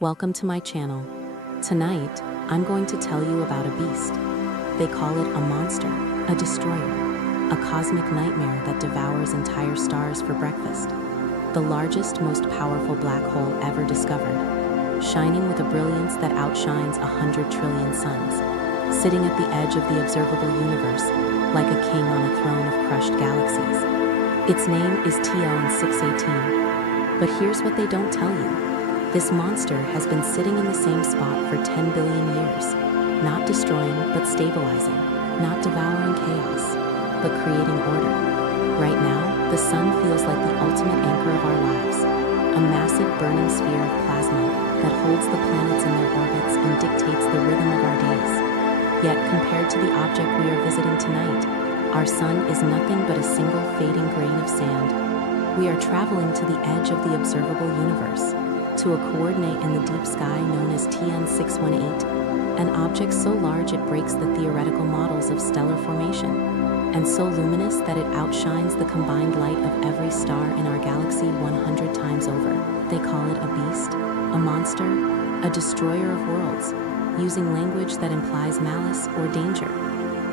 Welcome to my channel. Tonight, I'm going to tell you about a beast. They call it a monster, a destroyer, a cosmic nightmare that devours entire stars for breakfast. The largest, most powerful black hole ever discovered, shining with a brilliance that outshines 100 trillion suns, sitting at the edge of the observable universe, like a king on a throne of crushed galaxies. Its name is TN618. But here's what they don't tell you. This monster has been sitting in the same spot for 10 billion years, not destroying but stabilizing, not devouring chaos, but creating order. Right now, the sun feels like the ultimate anchor of our lives, a massive burning sphere of plasma that holds the planets in their orbits and dictates the rhythm of our days. Yet, compared to the object we are visiting tonight, our sun is nothing but a single fading grain of sand. We are traveling to the edge of the observable universe, to a coordinate in the deep sky known as TN618, an object so large it breaks the theoretical models of stellar formation, and so luminous that it outshines the combined light of every star in our galaxy 100 times over. They call it a beast, a monster, a destroyer of worlds, using language that implies malice or danger.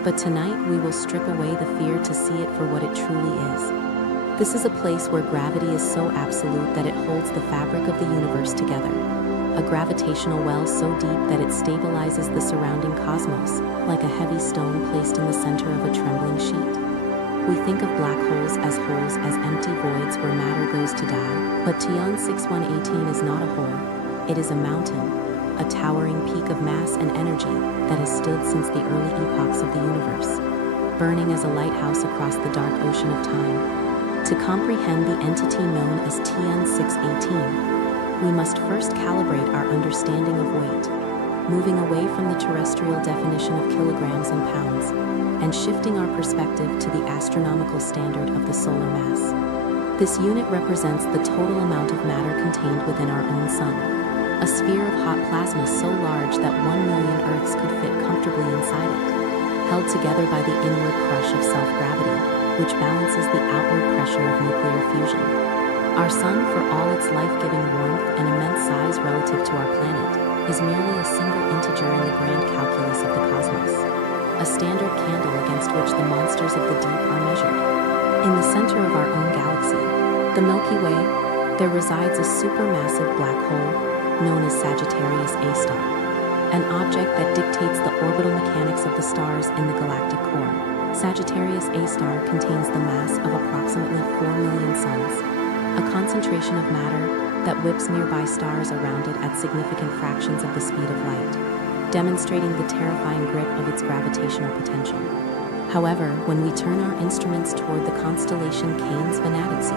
But tonight we will strip away the fear to see it for what it truly is. This is a place where gravity is so absolute that it holds the fabric of the universe together. A gravitational well so deep that it stabilizes the surrounding cosmos, like a heavy stone placed in the center of a trembling sheet. We think of black holes as empty voids where matter goes to die, but TN6118 is not a hole. It is a mountain, a towering peak of mass and energy that has stood since the early epochs of the universe, burning as a lighthouse across the dark ocean of time. To comprehend the entity known as TN618, we must first calibrate our understanding of weight, moving away from the terrestrial definition of kilograms and pounds, and shifting our perspective to the astronomical standard of the solar mass. This unit represents the total amount of matter contained within our own sun, a sphere of hot plasma so large that 1 million Earths could fit comfortably inside it, held together by the inward crush of self-gravity, which balances the outward pressure of nuclear fusion. Our sun, for all its life-giving warmth and immense size relative to our planet, is merely a single integer in the grand calculus of the cosmos, a standard candle against which the monsters of the deep are measured. In the center of our own galaxy, the Milky Way, there resides a supermassive black hole known as Sagittarius A star, an object that dictates the orbital mechanics of the stars in the galactic core. Sagittarius A star contains the mass of approximately 4 million suns, a concentration of matter that whips nearby stars around it at significant fractions of the speed of light, demonstrating the terrifying grip of its gravitational potential. However, when we turn our instruments toward the constellation Cain's Venadici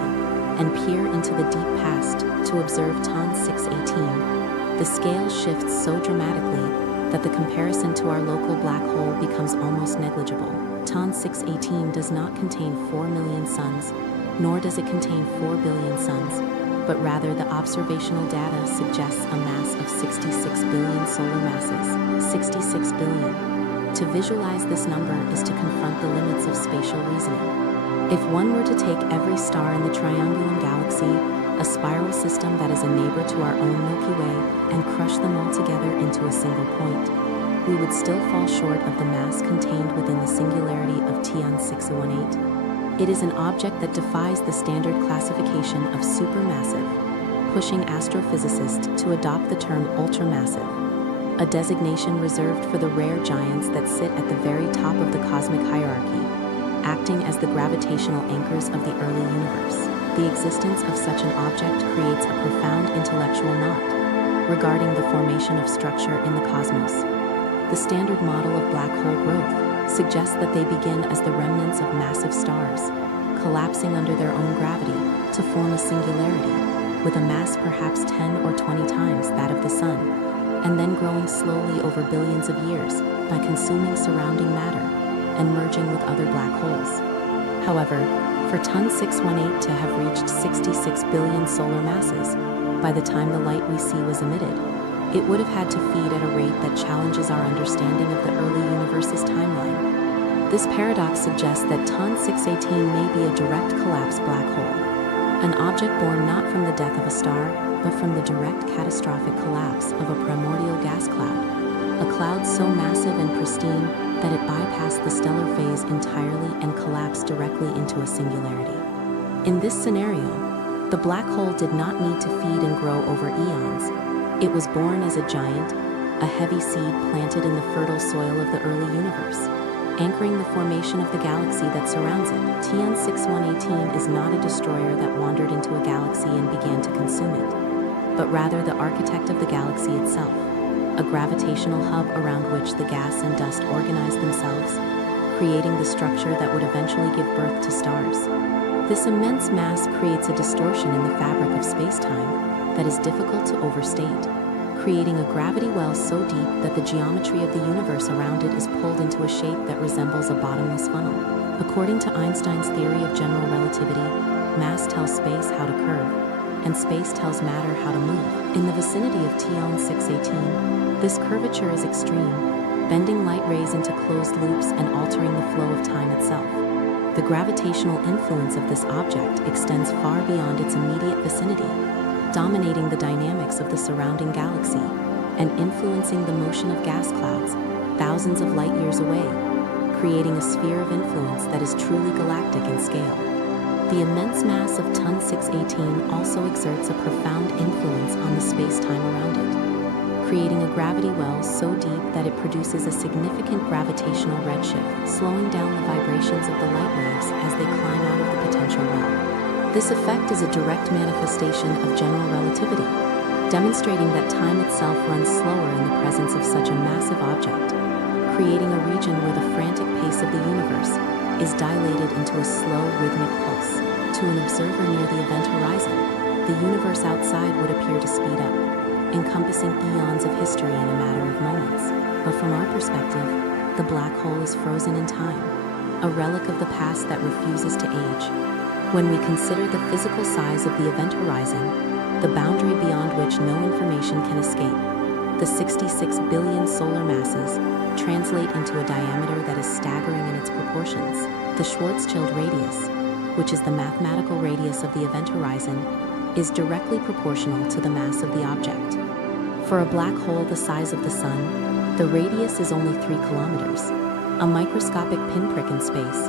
and peer into the deep past to observe TN618, the scale shifts so dramatically that the comparison to our local black hole becomes almost negligible. TN618 does not contain 4 million suns, nor does it contain 4 billion suns, but rather the observational data suggests a mass of 66 billion solar masses. 66 billion. To visualize this number is to confront the limits of spatial reasoning. If one were to take every star in the Triangulum galaxy, a spiral system that is a neighbor to our own Milky Way, and crush them all together into a single point, we would still fall short of the mass contained within the singularity of TN618. It is an object that defies the standard classification of supermassive, pushing astrophysicists to adopt the term ultramassive, a designation reserved for the rare giants that sit at the very top of the cosmic hierarchy, acting as the gravitational anchors of the early universe. The existence of such an object creates a profound intellectual knot regarding the formation of structure in the cosmos. The standard model of black hole growth suggests that they begin as the remnants of massive stars, collapsing under their own gravity to form a singularity, with a mass perhaps 10 or 20 times that of the sun, and then growing slowly over billions of years by consuming surrounding matter and merging with other black holes. However, for TN618 to have reached 66 billion solar masses by the time the light we see was emitted, it would have had to feed at a rate that challenges our understanding of the early universe's timeline. This paradox suggests that TN618 may be a direct collapse black hole, an object born not from the death of a star, but but from the direct catastrophic collapse of a primordial gas cloud, a cloud so massive and pristine that it bypassed the stellar phase entirely and collapsed directly into a singularity. In this scenario, the black hole did not need to feed and grow over eons. It was born as a giant, a heavy seed planted in the fertile soil of the early universe, anchoring the formation of the galaxy that surrounds it. TN 6118 is not a destroyer that wandered into a galaxy and began to consume it, but rather the architect of the galaxy itself, a gravitational hub around which the gas and dust organized themselves, creating the structure that would eventually give birth to stars. This immense mass creates a distortion in the fabric of space-time that is difficult to overstate, creating a gravity well so deep that the geometry of the universe around it is pulled into a shape that resembles a bottomless funnel. According to Einstein's theory of general relativity, mass tells space how to curve, and space tells matter how to move. In the vicinity of TN 618, this curvature is extreme, bending light rays into closed loops and altering the flow of time itself. The gravitational influence of this object extends far beyond its immediate vicinity, dominating the dynamics of the surrounding galaxy and influencing the motion of gas clouds thousands of light years away, creating a sphere of influence that is truly galactic in scale. The immense mass of TN 618 also exerts a profound influence on the space-time around it, creating a gravity well so deep that it produces a significant gravitational redshift, slowing down the vibrations of the light waves as they climb out of the potential well. This effect is a direct manifestation of general relativity, demonstrating that time itself runs slower in the presence of such a massive object, creating a region where the frantic pace of the universe is dilated into a slow, rhythmic pulse. To an observer near the event horizon, the universe outside would appear to speed up, encompassing eons of history in a matter of moments. But from our perspective, the black hole is frozen in time, a relic of the past that refuses to age. When we consider the physical size of the event horizon, the boundary beyond which no information can escape, the 66 billion solar masses translate into a diameter that is staggering in its proportions. The Schwarzschild radius, which is the mathematical radius of the event horizon, is directly proportional to the mass of the object. For a black hole the size of the Sun, the radius is only 3 kilometers, a microscopic pinprick in space.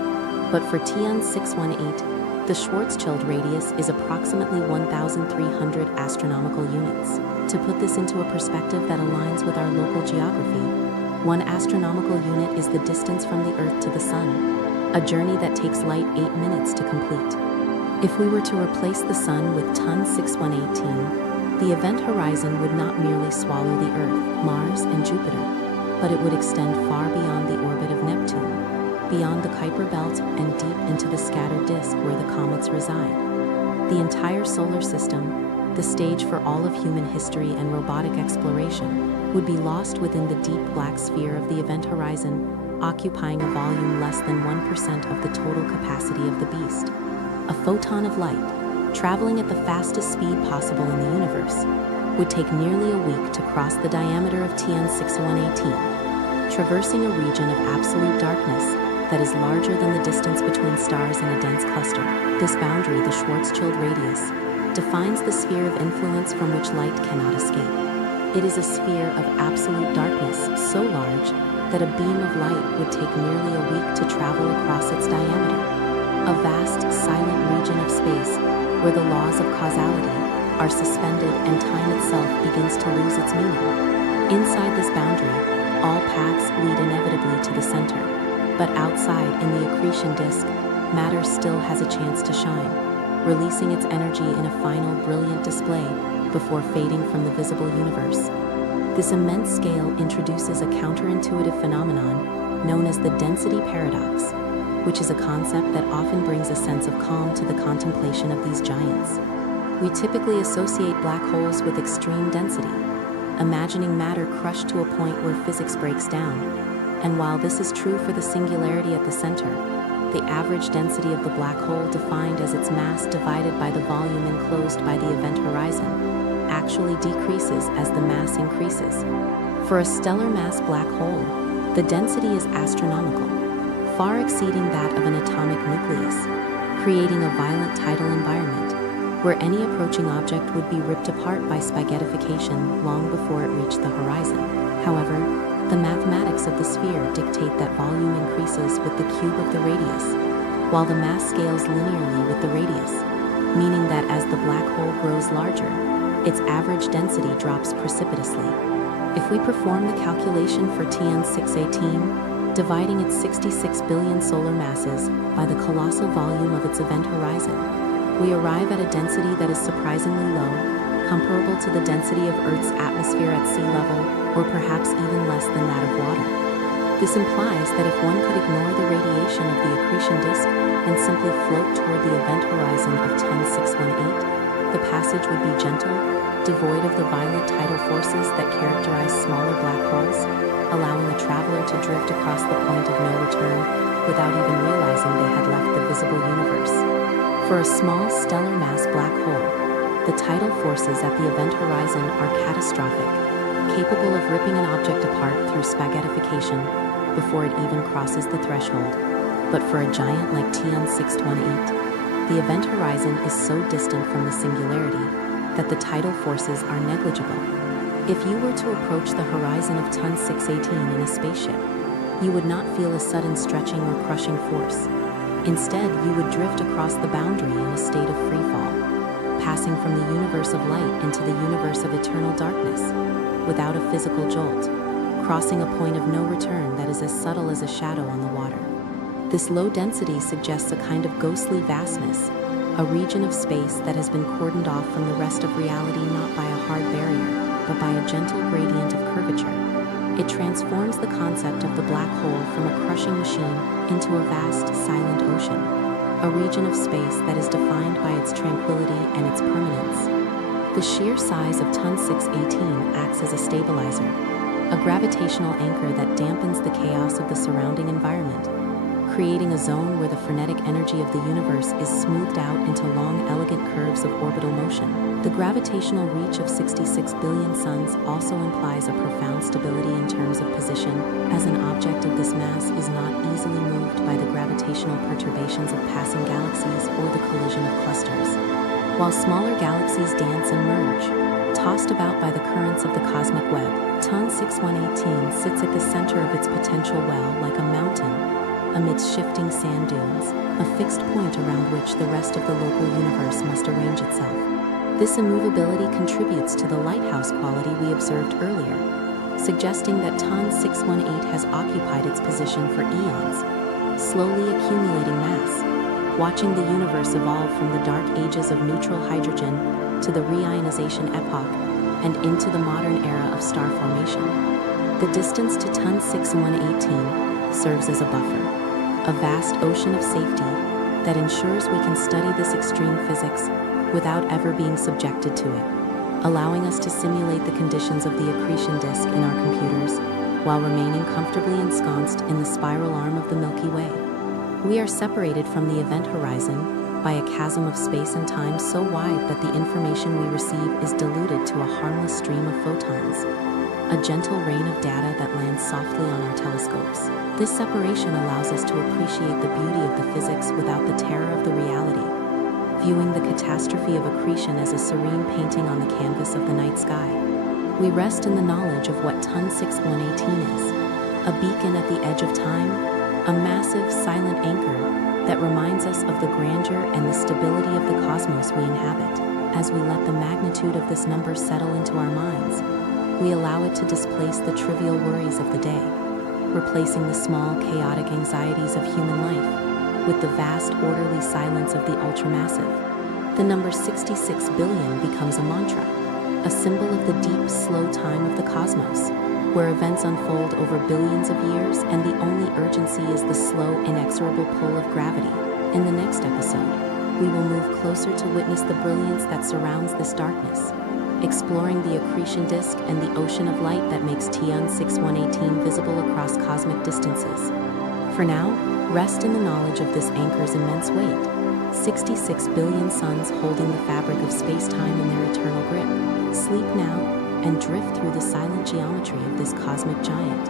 But for TN 618, the Schwarzschild radius is approximately 1,300 astronomical units. To put this into a perspective that aligns with our local geography, 1 astronomical unit is the distance from the Earth to the Sun, a journey that takes light 8 minutes to complete. If we were to replace the Sun with TN 6118, the event horizon would not merely swallow the Earth, Mars, and Jupiter, but it would extend far beyond the orbit of Neptune, beyond the Kuiper belt and deep into the scattered disk where the comets reside. The entire solar system, the stage for all of human history and robotic exploration, would be lost within the deep black sphere of the event horizon, occupying a volume less than 1% of the total capacity of the beast. A photon of light, traveling at the fastest speed possible in the universe, would take nearly a week to cross the diameter of TN 6118, traversing a region of absolute darkness that is larger than the distance between stars in a dense cluster. This boundary, the Schwarzschild radius, defines the sphere of influence from which light cannot escape. It is a sphere of absolute darkness so large that a beam of light would take nearly a week to travel across its diameter. A vast, silent region of space where the laws of causality are suspended and time itself begins to lose its meaning. Inside this boundary, all paths lead inevitably to the center. But outside, in the accretion disk, matter still has a chance to shine, releasing its energy in a final brilliant display before fading from the visible universe. This immense scale introduces a counterintuitive phenomenon known as the density paradox, which is a concept that often brings a sense of calm to the contemplation of these giants. We typically associate black holes with extreme density, imagining matter crushed to a point where physics breaks down. And while this is true for the singularity at the center, the average density of the black hole, defined as its mass divided by the volume enclosed by the event horizon, actually decreases as the mass increases. For a stellar mass black hole, the density is astronomical, far exceeding that of an atomic nucleus, creating a violent tidal environment, where any approaching object would be ripped apart by spaghettification long before it reached the horizon. However, the mathematics of the sphere dictate that volume increases with the cube of the radius, while the mass scales linearly with the radius, meaning that as the black hole grows larger, its average density drops precipitously. If we perform the calculation for TN 618, dividing its 66 billion solar masses by the colossal volume of its event horizon, we arrive at a density that is surprisingly low, comparable to the density of Earth's atmosphere at sea level, or perhaps even less than that of water. This implies that if one could ignore the radiation of the accretion disk and simply float toward the event horizon of TN 618, the passage would be gentle, devoid of the violent tidal forces that characterize smaller black holes, allowing the traveler to drift across the point of no return without even realizing they had left the visible universe. For a small stellar mass black hole, the tidal forces at the event horizon are catastrophic, capable of ripping an object apart through spaghettification before it even crosses the threshold. But for a giant like TN 618, the event horizon is so distant from the singularity that the tidal forces are negligible. If you were to approach the horizon of TN 618 in a spaceship, you would not feel a sudden stretching or crushing force. Instead, you would drift across the boundary in a state of free fall, passing from the universe of light into the universe of eternal darkness, without a physical jolt, crossing a point of no return that is as subtle as a shadow on the water. This low density suggests a kind of ghostly vastness, a region of space that has been cordoned off from the rest of reality not by a hard barrier, but by a gentle gradient of curvature. It transforms the concept of the black hole from a crushing machine into a vast, silent ocean, a region of space that is defined by its tranquility and its permanence. The sheer size of TN 618 acts as a stabilizer, a gravitational anchor that dampens the chaos of the surrounding environment, creating a zone where the frenetic energy of the universe is smoothed out into long, elegant curves of orbital motion. The gravitational reach of 66 billion suns also implies a profound stability in terms of position, as an object of this mass is not easily moved by the gravitational perturbations of passing galaxies or the collision of clusters. While smaller galaxies dance and merge, tossed about by the currents of the cosmic web, TN 6118 sits at the center of its potential well like a mountain, amidst shifting sand dunes, a fixed point around which the rest of the local universe must arrange itself. This immovability contributes to the lighthouse quality we observed earlier, suggesting that TN 618 has occupied its position for eons, slowly accumulating mass, watching the universe evolve from the dark ages of neutral hydrogen to the reionization epoch and into the modern era of star formation. The distance to TN 6118 serves as a buffer, a vast ocean of safety that ensures we can study this extreme physics without ever being subjected to it, allowing us to simulate the conditions of the accretion disk in our computers while remaining comfortably ensconced in the spiral arm of the Milky Way. We are separated from the event horizon by a chasm of space and time so wide that the information we receive is diluted to a harmless stream of photons, a gentle rain of data that lands softly on our telescopes. This separation allows us to appreciate the beauty of the physics without the terror of the reality, viewing the catastrophe of accretion as a serene painting on the canvas of the night sky. We rest in the knowledge of what TN 6118 is, a beacon at the edge of time, a massive, silent anchor that reminds us of the grandeur and the stability of the cosmos we inhabit. As we let the magnitude of this number settle into our minds, we allow it to displace the trivial worries of the day, replacing the small, chaotic anxieties of human life with the vast, orderly silence of the ultramassive. The number 66 billion becomes a mantra, a symbol of the deep, slow time of the cosmos, where events unfold over billions of years and the only urgency is the slow, inexorable pull of gravity. In the next episode, we will move closer to witness the brilliance that surrounds this darkness, exploring the accretion disk and the ocean of light that makes TN 6118 visible across cosmic distances. For now, rest in the knowledge of this anchor's immense weight, 66 billion suns holding the fabric of space-time in their eternal grip. Sleep now and drift through the silent geometry of this cosmic giant,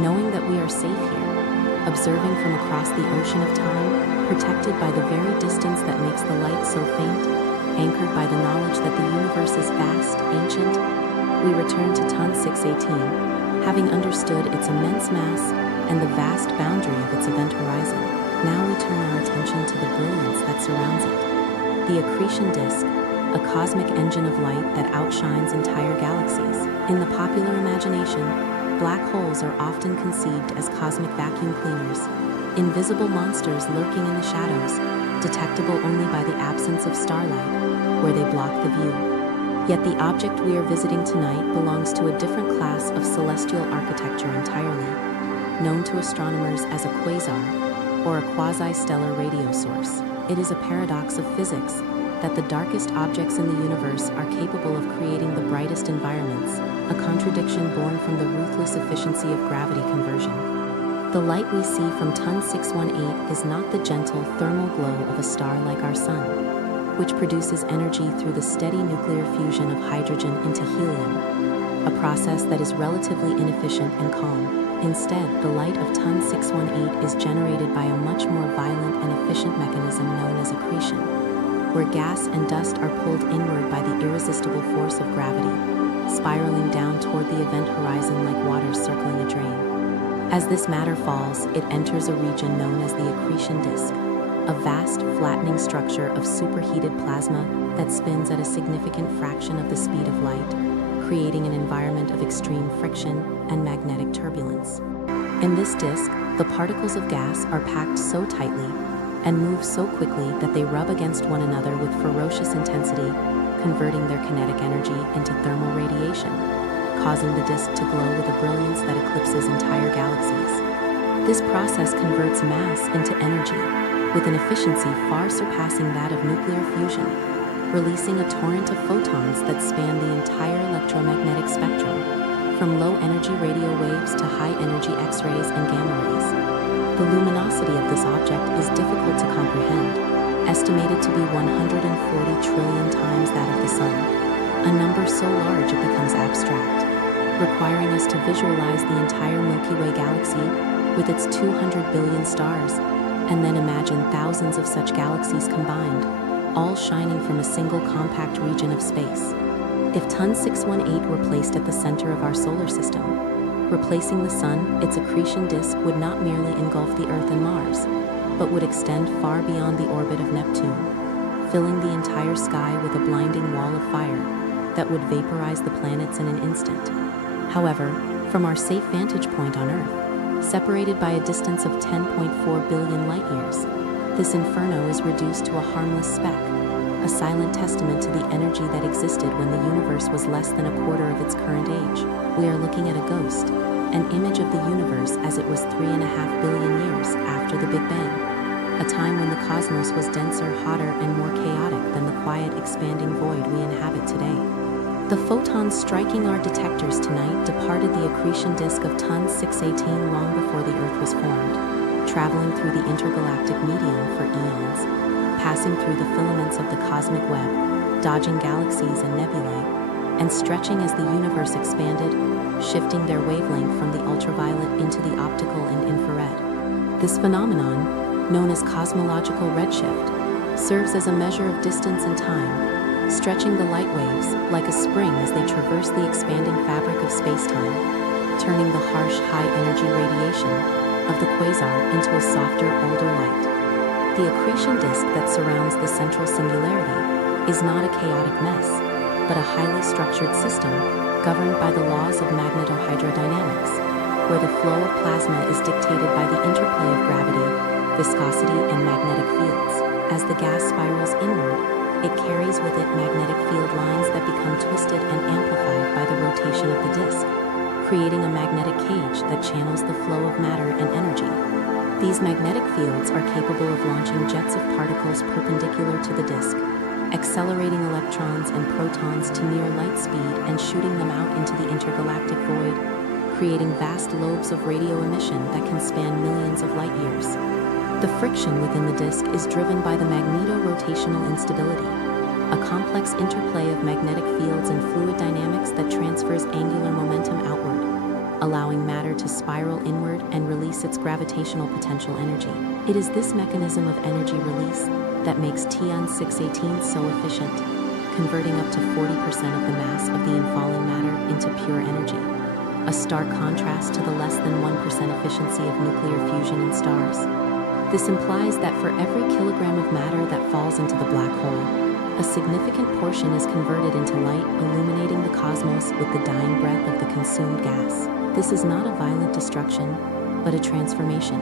knowing that we are safe here, observing from across the ocean of time, protected by the very distance that makes the light so faint. anchored by the knowledge that the universe is vast, ancient, we return to Ton 618, having understood its immense mass and the vast boundary of its event horizon. Now we turn our attention to the brilliance that surrounds it. The accretion disk, a cosmic engine of light that outshines entire galaxies. In the popular imagination, black holes are often conceived as cosmic vacuum cleaners, invisible monsters lurking in the shadows, detectable only by the absence of starlight, where they block the view. Yet the object we are visiting tonight belongs to a different class of celestial architecture entirely, known to astronomers as a quasar, or a quasi-stellar radio source. It is a paradox of physics that the darkest objects in the universe are capable of creating the brightest environments, a contradiction born from the ruthless efficiency of gravity conversion. The light we see from Ton 618 is not the gentle thermal glow of a star like our Sun, which produces energy through the steady nuclear fusion of hydrogen into helium, a process that is relatively inefficient and calm. Instead, the light of Ton 618 is generated by a much more violent and efficient mechanism known as accretion, where gas and dust are pulled inward by the irresistible force of gravity, spiraling down toward the event horizon like water circling a drain. As this matter falls, it enters a region known as the accretion disk, a vast, flattening structure of superheated plasma that spins at a significant fraction of the speed of light, creating an environment of extreme friction and magnetic turbulence. In this disk, the particles of gas are packed so tightly and move so quickly that they rub against one another with ferocious intensity, converting their kinetic energy into thermal radiation, causing the disk to glow with a brilliance that eclipses entire galaxies. This process converts mass into energy, with an efficiency far surpassing that of nuclear fusion, releasing a torrent of photons that span the entire electromagnetic spectrum, from low-energy radio waves to high-energy X-rays and gamma rays. The luminosity of this object is difficult to comprehend, estimated to be 140 trillion times that of the Sun, a number so large it becomes abstract, requiring us to visualize the entire Milky Way galaxy with its 200 billion stars, and then imagine thousands of such galaxies combined, all shining from a single compact region of space. If Ton 618 were placed at the center of our solar system, replacing the Sun, its accretion disk would not merely engulf the Earth and Mars, but would extend far beyond the orbit of Neptune, filling the entire sky with a blinding wall of fire that would vaporize the planets in an instant. However, from our safe vantage point on Earth, separated by a distance of 10.4 billion light-years, this inferno is reduced to a harmless speck, a silent testament to the energy that existed when the universe was less than a quarter of its current age. We are looking at a ghost, an image of the universe as it was 3.5 billion years after the Big Bang, a time when the cosmos was denser, hotter, and more chaotic than the quiet, expanding void we inhabit today. The photons striking our detectors tonight departed the accretion disk of Ton 618 long before the Earth was formed, traveling through the intergalactic medium for eons, passing through the filaments of the cosmic web, dodging galaxies and nebulae, and stretching as the universe expanded, shifting their wavelength from the ultraviolet into the optical and infrared. This phenomenon, known as cosmological redshift, serves as a measure of distance and time, stretching the light waves like a spring as they traverse the expanding fabric of space-time, turning the harsh, high-energy radiation of the quasar into a softer, older light. The accretion disk that surrounds the central singularity is not a chaotic mess, but a highly structured system governed by the laws of magnetohydrodynamics, where the flow of plasma is dictated by the interplay of gravity, viscosity, and magnetic fields. As the gas spirals inward, it carries with it magnetic field lines that become twisted and amplified by the rotation of the disk, creating a magnetic cage that channels the flow of matter and energy. These magnetic fields are capable of launching jets of particles perpendicular to the disk, accelerating electrons and protons to near light speed and shooting them out into the intergalactic void, creating vast lobes of radio emission that can span millions of light years. The friction within the disk is driven by the magnetorotational instability, a complex interplay of magnetic fields and fluid dynamics that transfers angular momentum outward, allowing matter to spiral inward and release its gravitational potential energy. It is this mechanism of energy release that makes Tian 618 so efficient, converting up to 40% of the mass of the infalling matter into pure energy, a stark contrast to the less than 1% efficiency of nuclear fusion in stars. This implies that for every kilogram of matter that falls into the black hole, a significant portion is converted into light, illuminating the cosmos with the dying breath of the consumed gas. This is not a violent destruction, but a transformation,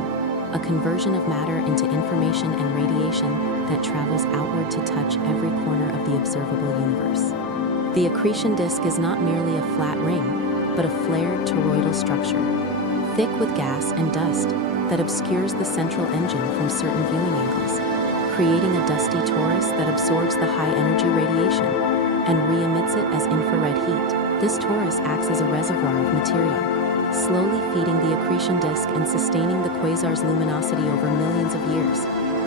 a conversion of matter into information and radiation that travels outward to touch every corner of the observable universe. The accretion disk is not merely a flat ring, but a flared toroidal structure, thick with gas and dust that obscures the central engine from certain viewing angles, creating a dusty torus that absorbs the high-energy radiation and re-emits it as infrared heat. This torus acts as a reservoir of material, slowly feeding the accretion disk and sustaining the quasar's luminosity over millions of years,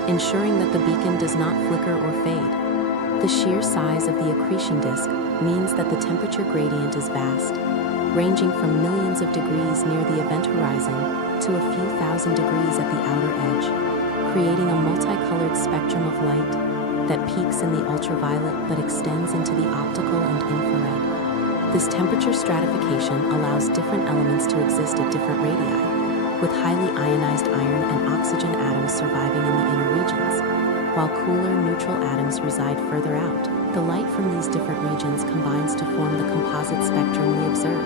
ensuring that the beacon does not flicker or fade. The sheer size of the accretion disk means that the temperature gradient is vast, ranging from millions of degrees near the event horizon to a few thousand degrees at the outer edge, creating a multicolored spectrum of light that peaks in the ultraviolet but extends into the optical and infrared. This temperature stratification allows different elements to exist at different radii, with highly ionized iron and oxygen atoms surviving in the inner regions, while cooler neutral atoms reside further out. The light from these different regions combines to form the composite spectrum we observe,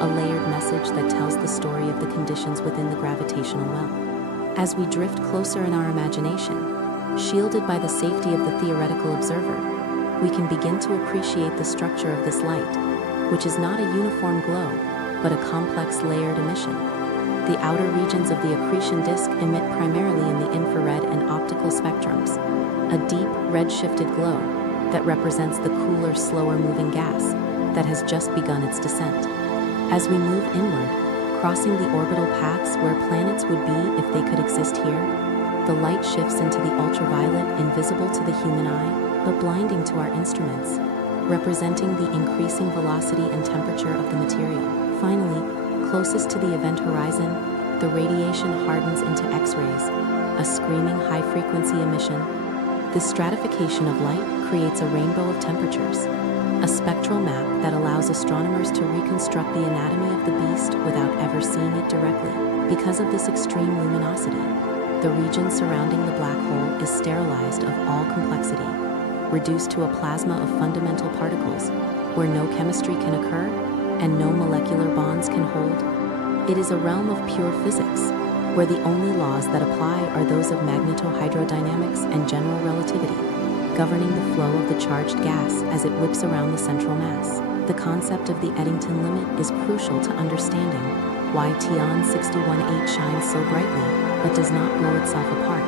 a layered message that tells the story of the conditions within the gravitational well. As we drift closer in our imagination, shielded by the safety of the theoretical observer, we can begin to appreciate the structure of this light, which is not a uniform glow, but a complex layered emission. The outer regions of the accretion disk emit primarily in the infrared and optical spectrums, a deep red-shifted glow that represents the cooler, slower-moving gas that has just begun its descent. As we move inward, crossing the orbital paths where planets would be if they could exist here, the light shifts into the ultraviolet, invisible to the human eye, but blinding to our instruments, representing the increasing velocity and temperature of the material. Finally, closest to the event horizon, the radiation hardens into X-rays, a screaming high-frequency emission. This stratification of light creates a rainbow of temperatures, a spectral map that allows astronomers to reconstruct the anatomy of the beast without ever seeing it directly. Because of this extreme luminosity, the region surrounding the black hole is sterilized of all complexity, reduced to a plasma of fundamental particles where no chemistry can occur and no molecular bonds can hold. It is a realm of pure physics, where the only laws that apply are those of magnetohydrodynamics and general relativity, governing the flow of the charged gas as it whips around the central mass. The concept of the Eddington limit is crucial to understanding why Tian 618 shines so brightly but does not blow itself apart,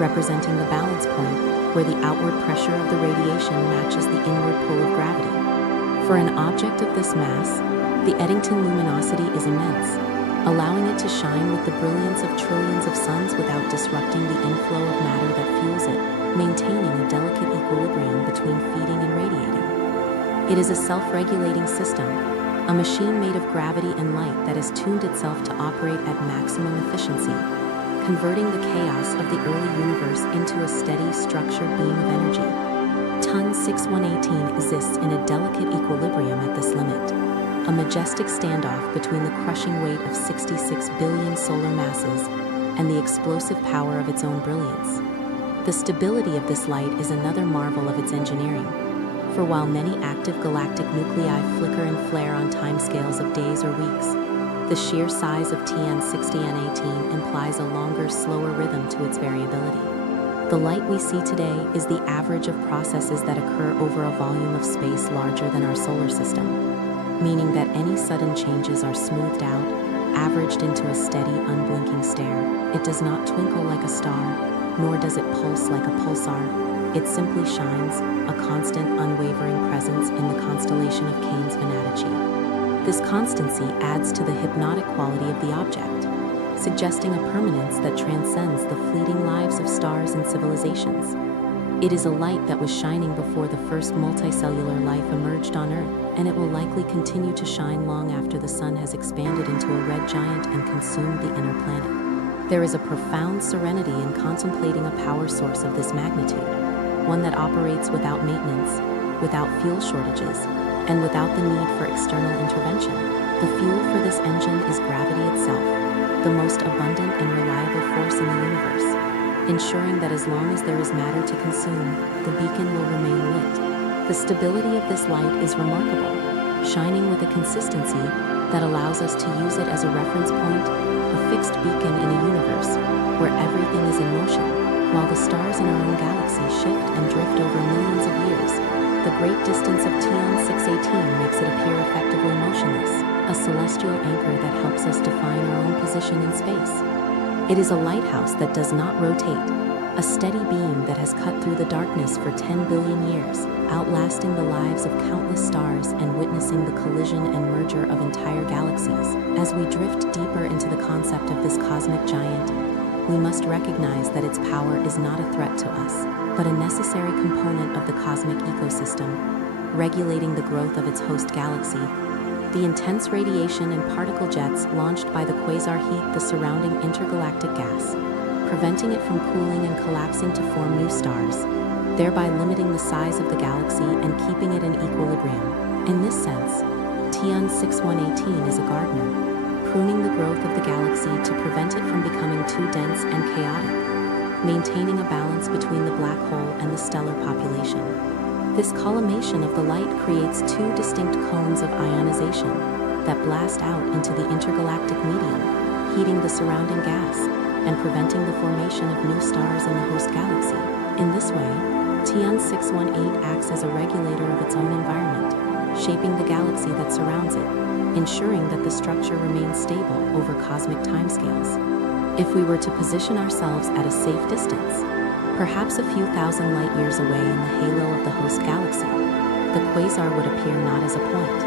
representing the balance point where the outward pressure of the radiation matches the inward pull of gravity. For an object of this mass, the Eddington luminosity is immense, allowing it to shine with the brilliance of trillions of suns without disrupting the inflow of matter that fuels it, maintaining a delicate equilibrium between feeding and radiating. It is a self-regulating system, a machine made of gravity and light that has tuned itself to operate at maximum efficiency, converting the chaos of the early universe into a steady, structured beam of energy. Tian 618 exists in a delicate equilibrium at this limit, a majestic standoff between the crushing weight of 66 billion solar masses and the explosive power of its own brilliance. The stability of this light is another marvel of its engineering, for while many active galactic nuclei flicker and flare on timescales of days or weeks, the sheer size of Tian 618 implies a longer, slower rhythm to its variability. The light we see today is the average of processes that occur over a volume of space larger than our solar system, meaning that any sudden changes are smoothed out, averaged into a steady, unblinking stare. It does not twinkle like a star, nor does it pulse like a pulsar. It simply shines, a constant, unwavering presence in the constellation of Cain's Venatici. This constancy adds to the hypnotic quality of the object, suggesting a permanence that transcends the fleeting lives of stars and civilizations. It is a light that was shining before the first multicellular life emerged on Earth, and it will likely continue to shine long after the sun has expanded into a red giant and consumed the inner planet. There is a profound serenity in contemplating a power source of this magnitude, one that operates without maintenance, without fuel shortages, and without the need for external intervention. The fuel for this engine is gravity itself, the most abundant and reliable force in the universe, ensuring that as long as there is matter to consume, the beacon will remain lit. The stability of this light is remarkable, shining with a consistency that allows us to use it as a reference point, a fixed beacon in a universe where everything is in motion, while the stars in our own galaxy shift and drift over millions of years. The great distance of Tian 618 makes it appear effectively motionless, a celestial anchor that helps us define our own position in space. It is a lighthouse that does not rotate, a steady beam that has cut through the darkness for 10 billion years, outlasting the lives of countless stars and witnessing the collision and merger of entire galaxies. As we drift deeper into the concept of this cosmic giant, we must recognize that its power is not a threat to us, but a necessary component of the cosmic ecosystem, regulating the growth of its host galaxy. The intense radiation and particle jets launched by the quasar heat the surrounding intergalactic gas, preventing it from cooling and collapsing to form new stars, thereby limiting the size of the galaxy and keeping it in equilibrium. In this sense, Tian 6118 is a gardener, pruning the growth of the galaxy to prevent it from becoming too dense and chaotic, maintaining a balance between the black hole and the stellar population. This collimation of the light creates two distinct cones of ionization that blast out into the intergalactic medium, heating the surrounding gas and preventing the formation of new stars in the host galaxy. In this way, Tian 618 acts as a regulator of its own environment, shaping the galaxy that surrounds it, ensuring that the structure remains stable over cosmic timescales. If we were to position ourselves at a safe distance, perhaps a few thousand light years away in the halo of the host galaxy, the quasar would appear not as a point,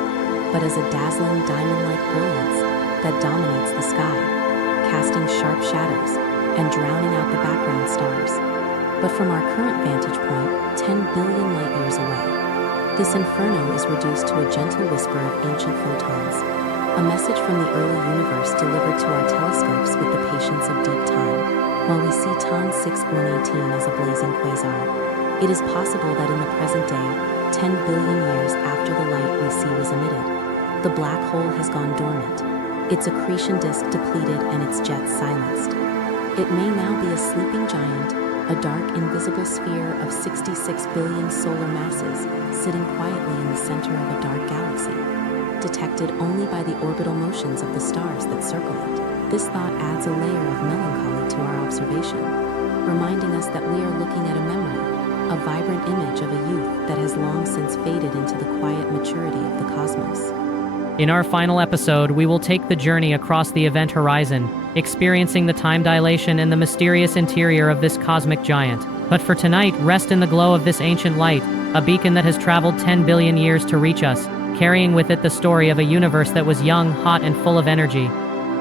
but as a dazzling diamond-like brilliance that dominates the sky, casting sharp shadows and drowning out the background stars. But from our current vantage point, 10 billion light years away, this inferno is reduced to a gentle whisper of ancient photons, a message from the early universe delivered to our telescopes with the patience of deep time. While we see Tian 6118 as a blazing quasar, it is possible that in the present day, 10 billion years after the light we see was emitted, the black hole has gone dormant, its accretion disk depleted and its jets silenced. It may now be a sleeping giant, a dark invisible sphere of 66 billion solar masses sitting quietly in the center of a dark galaxy, detected only by the orbital motions of the stars that circle it. This thought adds a layer of melancholy to our observation, reminding us that we are looking at a memory, a vibrant image of a youth that has long since faded into the quiet maturity of the cosmos. In our final episode, we will take the journey across the event horizon, experiencing the time dilation and the mysterious interior of this cosmic giant. But for tonight, rest in the glow of this ancient light, a beacon that has traveled 10 billion years to reach us, carrying with it the story of a universe that was young, hot, and full of energy.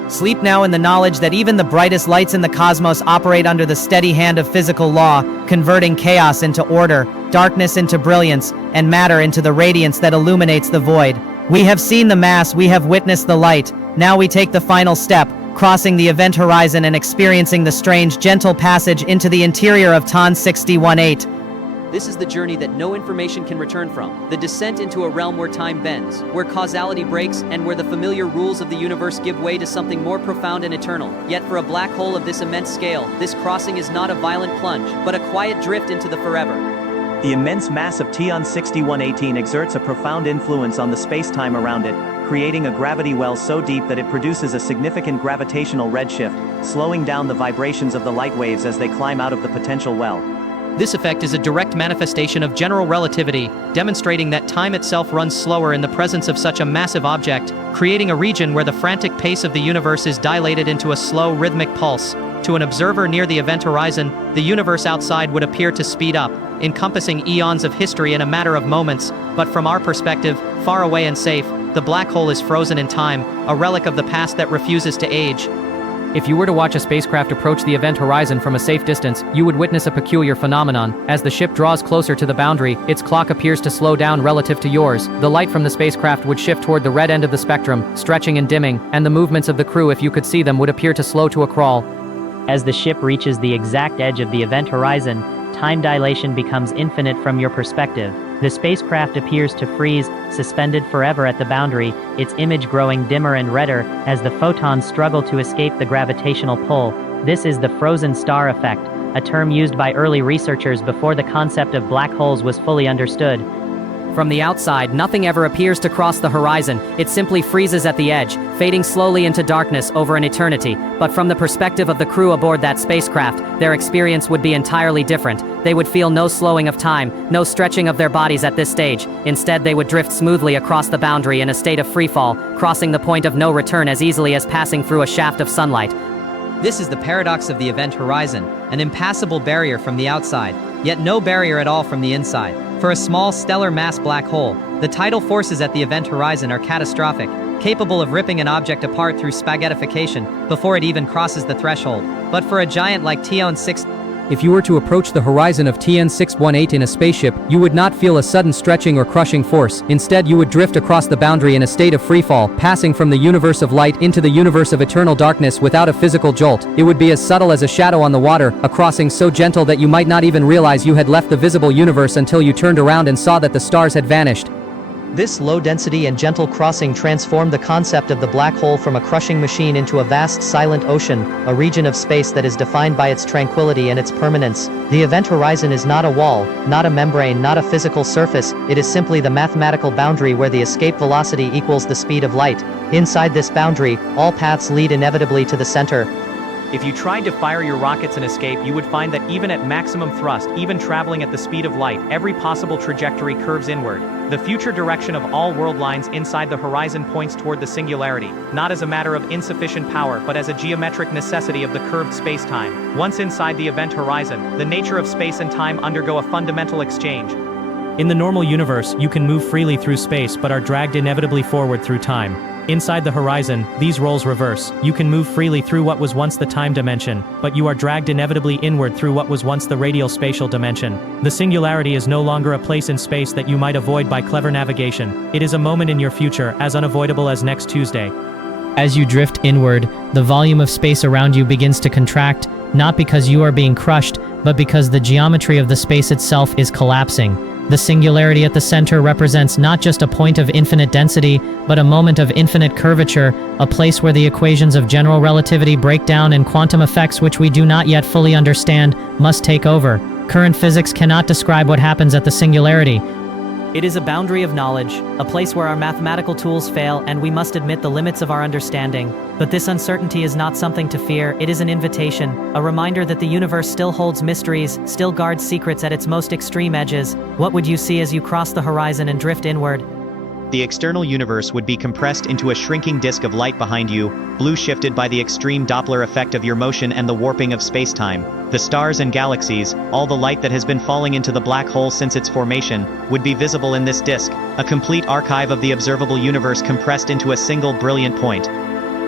Sleep now in the knowledge that even the brightest lights in the cosmos operate under the steady hand of physical law, converting chaos into order, darkness into brilliance, and matter into the radiance that illuminates the void. We have seen the mass, we have witnessed the light. Now we take the final step, crossing the event horizon and experiencing the strange, gentle passage into the interior of Tian 6118. This is the journey that no information can return from, the descent into a realm where time bends, where causality breaks, and where the familiar rules of the universe give way to something more profound and eternal. Yet for a black hole of this immense scale, this crossing is not a violent plunge, but a quiet drift into the forever. The immense mass of Tian 6118 exerts a profound influence on the space-time around it, creating a gravity well so deep that it produces a significant gravitational redshift, slowing down the vibrations of the light waves as they climb out of the potential well. This effect is a direct manifestation of general relativity, demonstrating that time itself runs slower in the presence of such a massive object, creating a region where the frantic pace of the universe is dilated into a slow, rhythmic pulse. To an observer near the event horizon, the universe outside would appear to speed up, encompassing eons of history in a matter of moments, but from our perspective, far away and safe, the black hole is frozen in time, a relic of the past that refuses to age. If you were to watch a spacecraft approach the event horizon from a safe distance, you would witness a peculiar phenomenon. As the ship draws closer to the boundary, its clock appears to slow down relative to yours. The light from the spacecraft would shift toward the red end of the spectrum, stretching and dimming, and the movements of the crew, if you could see them, would appear to slow to a crawl. As the ship reaches the exact edge of the event horizon, time dilation becomes infinite from your perspective. The spacecraft appears to freeze, suspended forever at the boundary, its image growing dimmer and redder as the photons struggle to escape the gravitational pull. This is the frozen star effect, a term used by early researchers before the concept of black holes was fully understood. From the outside, nothing ever appears to cross the horizon. It simply freezes at the edge, fading slowly into darkness over an eternity. But from the perspective of the crew aboard that spacecraft, their experience would be entirely different. They would feel no slowing of time, no stretching of their bodies at this stage. Instead, they would drift smoothly across the boundary in a state of freefall, crossing the point of no return as easily as passing through a shaft of sunlight. This is the paradox of the event horizon, an impassable barrier from the outside, yet no barrier at all from the inside. For a small stellar mass black hole, the tidal forces at the event horizon are catastrophic, capable of ripping an object apart through spaghettification before it even crosses the threshold. But for a giant like TN6, if you were to approach the horizon of TN618 in a spaceship, you would not feel a sudden stretching or crushing force. Instead, you would drift across the boundary in a state of freefall, passing from the universe of light into the universe of eternal darkness without a physical jolt. It would be as subtle as a shadow on the water, a crossing so gentle that you might not even realize you had left the visible universe until you turned around and saw that the stars had vanished. This low-density and gentle crossing transformed the concept of the black hole from a crushing machine into a vast silent ocean, a region of space that is defined by its tranquility and its permanence. The event horizon is not a wall, not a membrane, not a physical surface, it is simply the mathematical boundary where the escape velocity equals the speed of light. Inside this boundary, all paths lead inevitably to the center. If you tried to fire your rockets and escape, you would find that even at maximum thrust, even traveling at the speed of light, every possible trajectory curves inward. The future direction of all world lines inside the horizon points toward the singularity, not as a matter of insufficient power but as a geometric necessity of the curved space-time. Once inside the event horizon, the nature of space and time undergo a fundamental exchange. In the normal universe, you can move freely through space but are dragged inevitably forward through time. Inside the horizon, these roles reverse. You can move freely through what was once the time dimension, but you are dragged inevitably inward through what was once the radial spatial dimension. The singularity is no longer a place in space that you might avoid by clever navigation. It is a moment in your future, as unavoidable as next Tuesday. As you drift inward, the volume of space around you begins to contract, not because you are being crushed, but because the geometry of the space itself is collapsing. The singularity at the center represents not just a point of infinite density, but a moment of infinite curvature, a place where the equations of general relativity break down and quantum effects which we do not yet fully understand must take over. Current physics cannot describe what happens at the singularity. It is a boundary of knowledge, a place where our mathematical tools fail and we must admit the limits of our understanding. But this uncertainty is not something to fear, it is an invitation, a reminder that the universe still holds mysteries, still guards secrets at its most extreme edges. What would you see as you cross the horizon and drift inward? The external universe would be compressed into a shrinking disk of light behind you, blue shifted by the extreme Doppler effect of your motion and the warping of space-time. The stars and galaxies, all the light that has been falling into the black hole since its formation, would be visible in this disk, a complete archive of the observable universe compressed into a single brilliant point.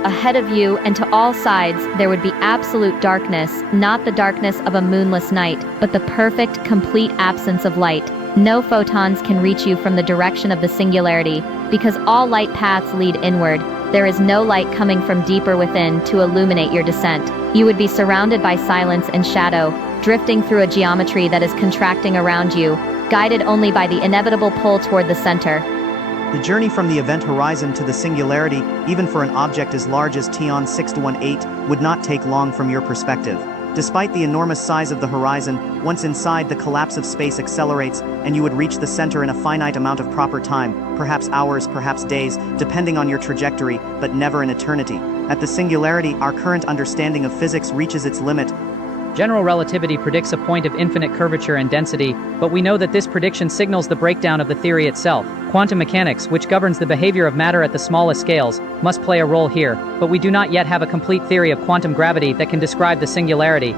Ahead of you and to all sides, there would be absolute darkness, not the darkness of a moonless night, but the perfect, complete absence of light. No photons can reach you from the direction of the singularity, because all light paths lead inward. There is no light coming from deeper within to illuminate your descent. You would be surrounded by silence and shadow, drifting through a geometry that is contracting around you, guided only by the inevitable pull toward the center. The journey from the event horizon to the singularity, even for an object as large as TN618, would not take long from your perspective. Despite the enormous size of the horizon, once inside, the collapse of space accelerates, and you would reach the center in a finite amount of proper time, perhaps hours, perhaps days, depending on your trajectory, but never an eternity. At the singularity, our current understanding of physics reaches its limit. General relativity predicts a point of infinite curvature and density, but we know that this prediction signals the breakdown of the theory itself. Quantum mechanics, which governs the behavior of matter at the smallest scales, must play a role here, but we do not yet have a complete theory of quantum gravity that can describe the singularity.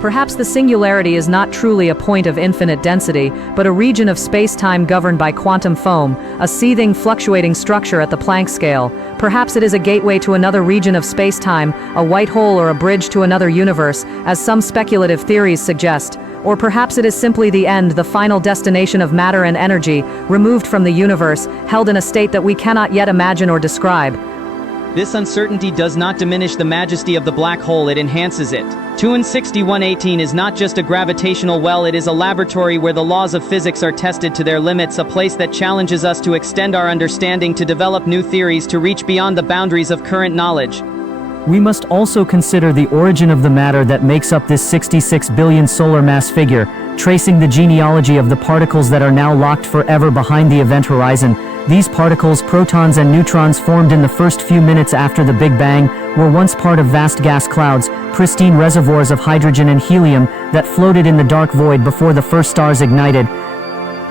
Perhaps the singularity is not truly a point of infinite density, but a region of space-time governed by quantum foam, a seething, fluctuating structure at the Planck scale. Perhaps it is a gateway to another region of space-time, a white hole or a bridge to another universe, as some speculative theories suggest. Or perhaps it is simply the end, the final destination of matter and energy, removed from the universe, held in a state that we cannot yet imagine or describe. This uncertainty does not diminish the majesty of the black hole, it enhances it. 6118 is not just a gravitational well, it is a laboratory where the laws of physics are tested to their limits, a place that challenges us to extend our understanding, to develop new theories, to reach beyond the boundaries of current knowledge. We must also consider the origin of the matter that makes up this 66 billion solar mass figure, tracing the genealogy of the particles that are now locked forever behind the event horizon. These particles, protons and neutrons formed in the first few minutes after the Big Bang, were once part of vast gas clouds, pristine reservoirs of hydrogen and helium that floated in the dark void before the first stars ignited.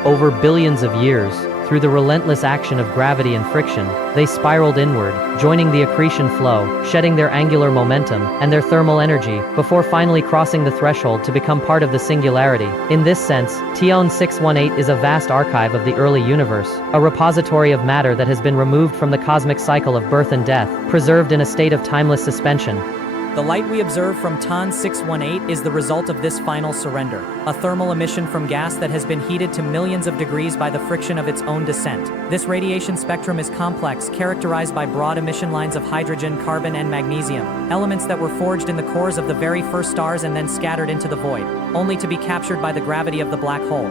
Over billions of years, through the relentless action of gravity and friction, they spiraled inward, joining the accretion flow, shedding their angular momentum and their thermal energy, before finally crossing the threshold to become part of the singularity. In this sense, TN618 is a vast archive of the early universe, a repository of matter that has been removed from the cosmic cycle of birth and death, preserved in a state of timeless suspension. The light we observe from TN618 is the result of this final surrender, a thermal emission from gas that has been heated to millions of degrees by the friction of its own descent. This radiation spectrum is complex, characterized by broad emission lines of hydrogen, carbon, and magnesium, elements that were forged in the cores of the very first stars and then scattered into the void, only to be captured by the gravity of the black hole.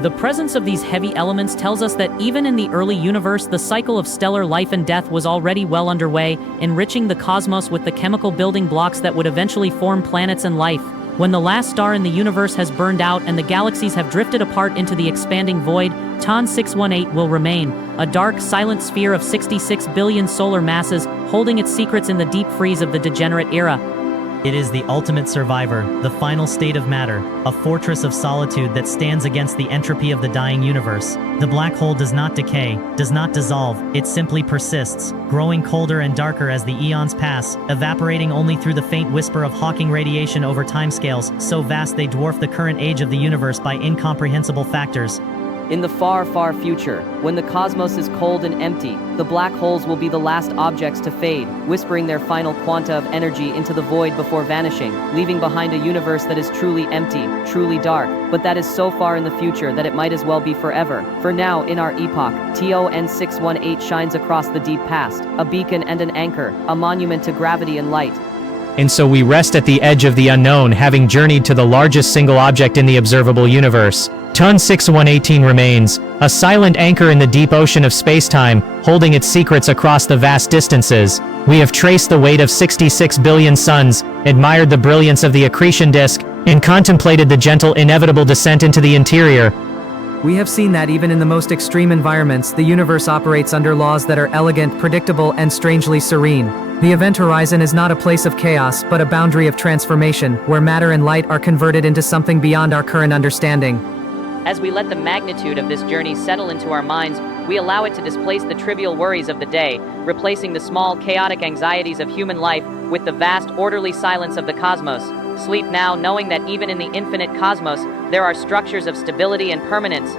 The presence of these heavy elements tells us that even in the early universe, the cycle of stellar life and death was already well underway, enriching the cosmos with the chemical building blocks that would eventually form planets and life. When the last star in the universe has burned out and the galaxies have drifted apart into the expanding void, TN618 will remain, a dark, silent sphere of 66 billion solar masses, holding its secrets in the deep freeze of the degenerate era. It is the ultimate survivor, the final state of matter, a fortress of solitude that stands against the entropy of the dying universe. The black hole does not decay, does not dissolve, it simply persists, growing colder and darker as the eons pass, evaporating only through the faint whisper of Hawking radiation over timescales so vast they dwarf the current age of the universe by incomprehensible factors. In the far, far future, when the cosmos is cold and empty, the black holes will be the last objects to fade, whispering their final quanta of energy into the void before vanishing, leaving behind a universe that is truly empty, truly dark, but that is so far in the future that it might as well be forever. For now, in our epoch, TN618 shines across the deep past, a beacon and an anchor, a monument to gravity and light. And so we rest at the edge of the unknown, having journeyed to the largest single object in the observable universe. TN618 remains, a silent anchor in the deep ocean of space-time, holding its secrets across the vast distances. We have traced the weight of 66 billion suns, admired the brilliance of the accretion disk, and contemplated the gentle, inevitable descent into the interior. We have seen that even in the most extreme environments, the universe operates under laws that are elegant, predictable, and strangely serene. The event horizon is not a place of chaos, but a boundary of transformation, where matter and light are converted into something beyond our current understanding. As we let the magnitude of this journey settle into our minds, we allow it to displace the trivial worries of the day, replacing the small, chaotic anxieties of human life with the vast, orderly silence of the cosmos. Sleep now, knowing that even in the infinite cosmos, there are structures of stability and permanence.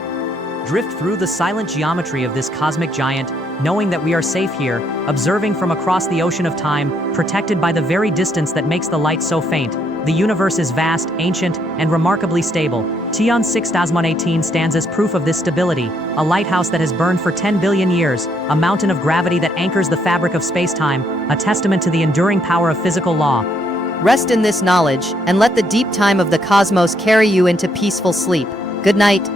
Drift through the silent geometry of this cosmic giant, knowing that we are safe here, observing from across the ocean of time, protected by the very distance that makes the light so faint. The universe is vast, ancient, and remarkably stable. TN618 stands as proof of this stability, a lighthouse that has burned for 10 billion years, a mountain of gravity that anchors the fabric of space-time, a testament to the enduring power of physical law. Rest in this knowledge, and let the deep time of the cosmos carry you into peaceful sleep. Good night.